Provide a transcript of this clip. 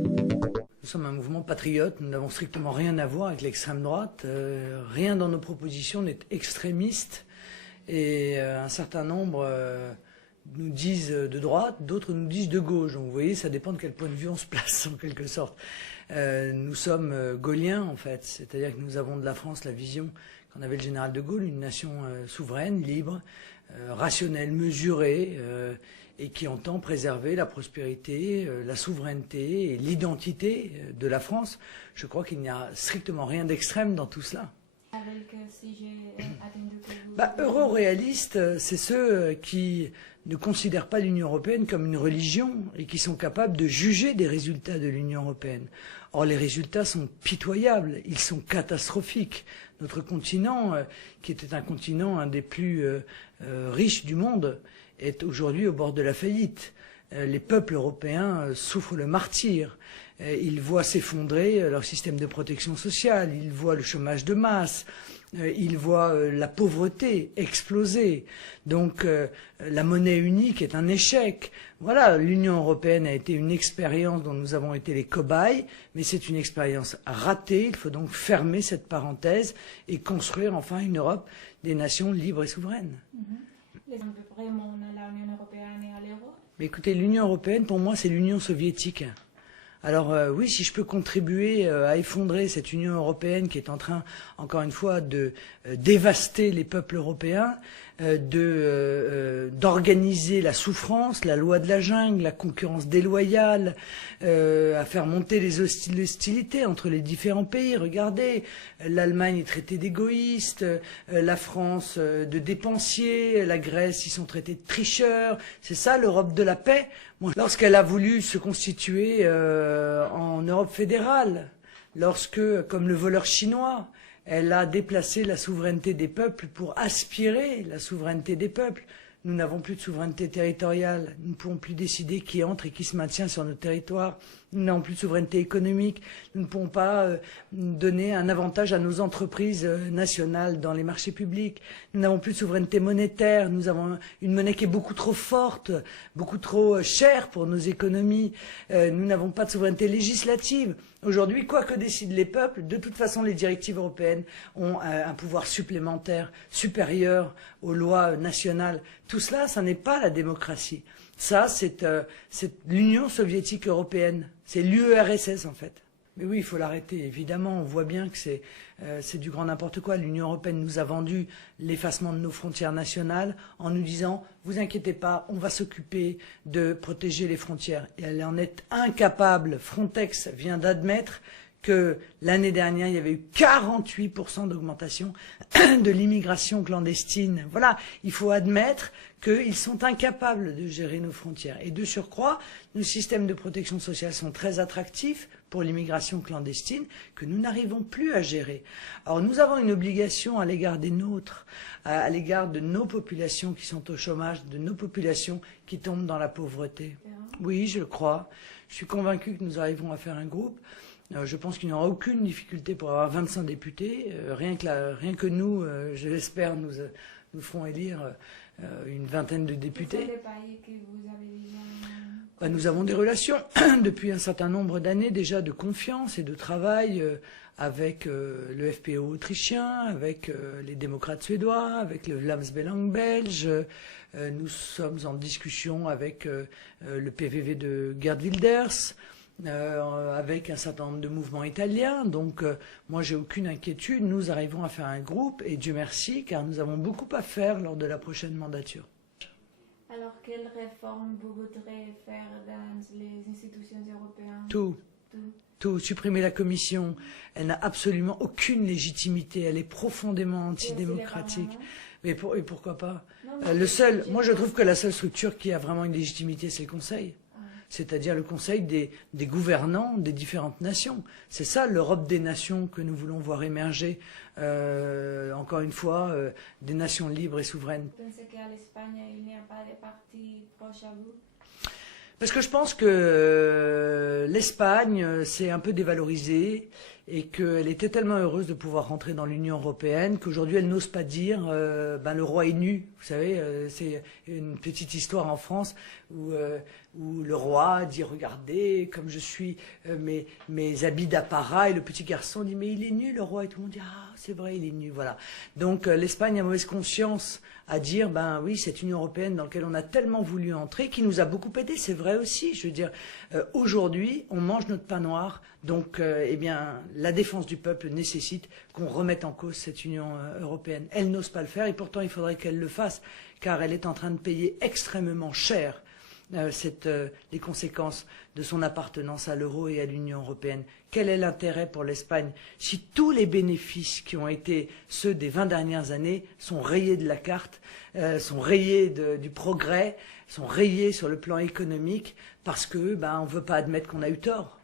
Nous sommes un mouvement patriote, nous n'avons strictement rien à voir avec l'extrême droite. Rien dans nos propositions n'est extrémiste. Et un certain nombre nous disent de droite, d'autres nous disent de gauche. Donc vous voyez, ça dépend de quel point de vue on se place en quelque sorte. Nous sommes gaulliens en fait, c'est-à-dire que nous avons de la France la vision qu'en avait le général de Gaulle, une nation souveraine, libre, rationnelle, mesurée, et qui entend préserver la prospérité, la souveraineté et l'identité de la France. Je crois qu'il n'y a strictement rien d'extrême dans tout cela. Euroréalistes, c'est ceux qui ne considèrent pas l'Union européenne comme une religion et qui sont capables de juger des résultats de l'Union européenne. Or, les résultats sont pitoyables, ils sont catastrophiques. Notre continent, qui était un continent un des plus riches du monde, est aujourd'hui au bord de la faillite. Les peuples européens souffrent le martyre. Ils voient s'effondrer leur système de protection sociale, ils voient le chômage de masse, ils voient la pauvreté exploser. Donc la monnaie unique est un échec. Voilà, l'Union européenne a été une expérience dont nous avons été les cobayes, mais c'est une expérience ratée. Il faut donc fermer cette parenthèse et construire enfin une Europe des nations libres et souveraines. Vraiment à l'Union européenne et à l'euro? Mais écoutez, l'Union européenne, pour moi, c'est l'Union soviétique. Alors oui, si je peux contribuer à effondrer cette Union européenne qui est en train, encore une fois, de dévaster les peuples européens, d'organiser la souffrance, la loi de la jungle, la concurrence déloyale, à faire monter les hostilités entre les différents pays. Regardez, l'Allemagne est traitée d'égoïste, la France de dépensier, la Grèce, ils sont traités de tricheurs. C'est ça l'Europe de la paix. Lorsqu'elle a voulu se constituer en Europe fédérale, lorsque, comme le voleur chinois, elle a déplacé la souveraineté des peuples pour aspirer la souveraineté des peuples. Nous n'avons plus de souveraineté territoriale. Nous ne pouvons plus décider qui entre et qui se maintient sur nos territoires. Nous n'avons plus de souveraineté économique. Nous ne pouvons pas donner un avantage à nos entreprises nationales dans les marchés publics. Nous n'avons plus de souveraineté monétaire. Nous avons une monnaie qui est beaucoup trop forte, beaucoup trop chère pour nos économies. Nous n'avons pas de souveraineté législative. Aujourd'hui, quoi que décident les peuples, de toute façon, les directives européennes ont un pouvoir supplémentaire, supérieur aux lois nationales. Tout cela, ça n'est pas la démocratie. Ça, c'est l'Union soviétique européenne. C'est l'URSS, en fait. Mais oui, il faut l'arrêter, évidemment. On voit bien que c'est du grand n'importe quoi. L'Union européenne nous a vendu l'effacement de nos frontières nationales en nous disant « Vous inquiétez pas, on va s'occuper de protéger les frontières ». Et elle en est incapable. Frontex vient d'admettre que l'année dernière, il y avait eu 48% d'augmentation de l'immigration clandestine. Voilà, il faut admettre qu'ils sont incapables de gérer nos frontières. Et de surcroît, nos systèmes de protection sociale sont très attractifs pour l'immigration clandestine que nous n'arrivons plus à gérer. Alors nous avons une obligation à l'égard des nôtres, à l'égard de nos populations qui sont au chômage, de nos populations qui tombent dans la pauvreté. Oui, je le crois. Je suis convaincu que nous arriverons à faire un groupe. Je pense qu'il n'y aura aucune difficulté pour avoir 25 députés. Rien que nous, je l'espère, nous ferons élire une vingtaine de députés. Quels sont les pays que vous avez déjà... Nous avons des relations depuis un certain nombre d'années déjà de confiance et de travail avec le FPÖ autrichien, avec les démocrates suédois, avec le Vlaams Belang belge. Nous sommes en discussion avec le PVV de Geert Wilders. Avec un certain nombre de mouvements italiens. Donc, moi, j'ai aucune inquiétude. Nous arrivons à faire un groupe, et Dieu merci, car nous avons beaucoup à faire lors de la prochaine mandature. Alors, quelles réformes vous voudrez faire dans les institutions européennes? Tout. Supprimer la Commission. Elle n'a absolument aucune légitimité. Elle est profondément antidémocratique. Et pourquoi pas? Moi, je trouve que la seule structure qui a vraiment une légitimité, c'est le Conseil. C'est-à-dire le Conseil des gouvernants des différentes nations. C'est ça l'Europe des nations que nous voulons voir émerger, encore une fois, des nations libres et souveraines. Vous pensez qu'à l'Espagne, il n'y a pas de parti proche à vous? Parce que je pense que l'Espagne s'est un peu dévalorisée et qu'elle était tellement heureuse de pouvoir rentrer dans l'Union européenne qu'aujourd'hui elle n'ose pas dire le roi est nu. Vous savez, c'est une petite histoire en France où le roi dit regardez comme je suis mes habits d'apparat, et le petit garçon dit mais il est nu le roi, et tout le monde dit ah c'est vrai il est nu. Voilà. Donc l'Espagne a mauvaise conscience à dire ben oui cette Union européenne dans laquelle on a tellement voulu entrer, qui nous a beaucoup aidé, c'est vrai aussi. Je veux dire aujourd'hui on mange notre pain noir, donc eh bien la défense du peuple nécessite qu'on remette en cause cette Union européenne. Elle n'ose pas le faire et pourtant il faudrait qu'elle le fasse, car elle est en train de payer extrêmement cher les conséquences de son appartenance à l'euro et à l'Union européenne. Quel est l'intérêt pour l'Espagne si tous les bénéfices qui ont été ceux des 20 dernières années sont rayés de la carte, sont rayés du progrès, sont rayés sur le plan économique parce que on ne veut pas admettre qu'on a eu tort.